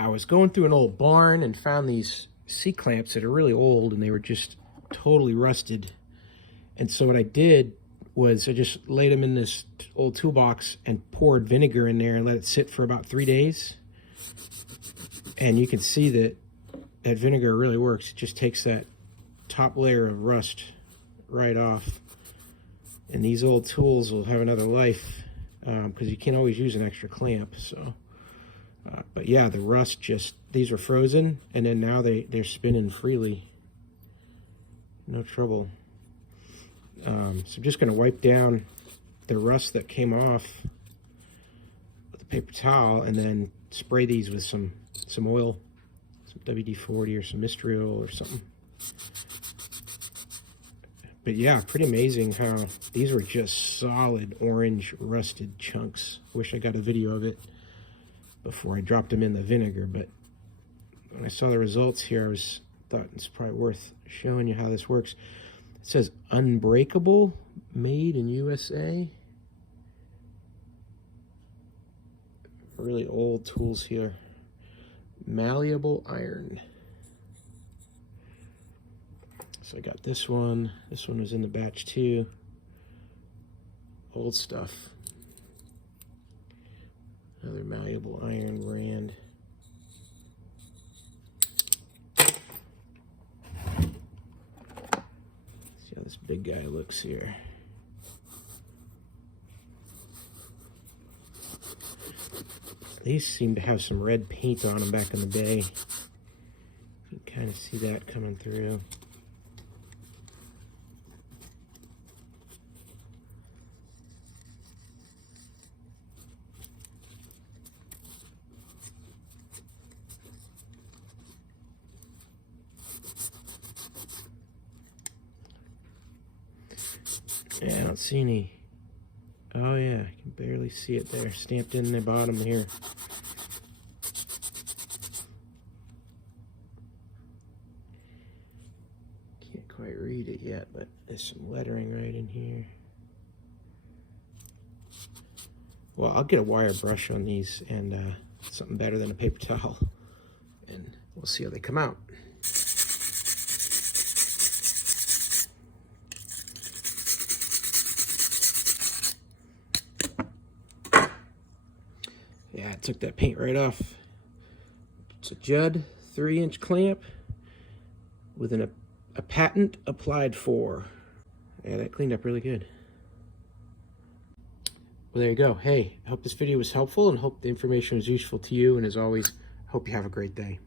I was going through an old barn and found these C-clamps that are really old, and they were just totally rusted. And so what I did was I just laid them in this old toolbox and poured vinegar in there and let it sit for about 3 days. And you can see that that vinegar really works. It just takes that top layer of rust right off. And these old tools will have another life, because you can't always use an extra clamp. So, but yeah, the rust just, these were frozen, and then now they're spinning freely. No trouble. So I'm just going to wipe down the rust that came off with a paper towel, and then spray these with some oil, some WD-40 or some mystery oil or something. But yeah, pretty amazing how these were just solid orange rusted chunks. Wish I got a video of it before I dropped them in the vinegar, but when I saw the results here, thought it's probably worth showing you how this works. It says unbreakable, made in USA. Really old tools here. Malleable iron. So I got this one. This one was in the batch too. Old stuff. Another malleable iron brand. See how this big guy looks here. These seem to have some red paint on them back in the day. You can kind of see that coming through. Yeah, I don't see any. Oh yeah, I can barely see it there, stamped in the bottom here. Can't quite read it yet, but there's some lettering right in here. Well, I'll get a wire brush on these and something better than a paper towel, and we'll see how they come out. Yeah, I took that paint right off. It's a Judd 3-inch clamp with a patent applied for. Yeah, that cleaned up really good. Well, there you go. Hey, I hope this video was helpful and hope the information was useful to you. And as always, I hope you have a great day.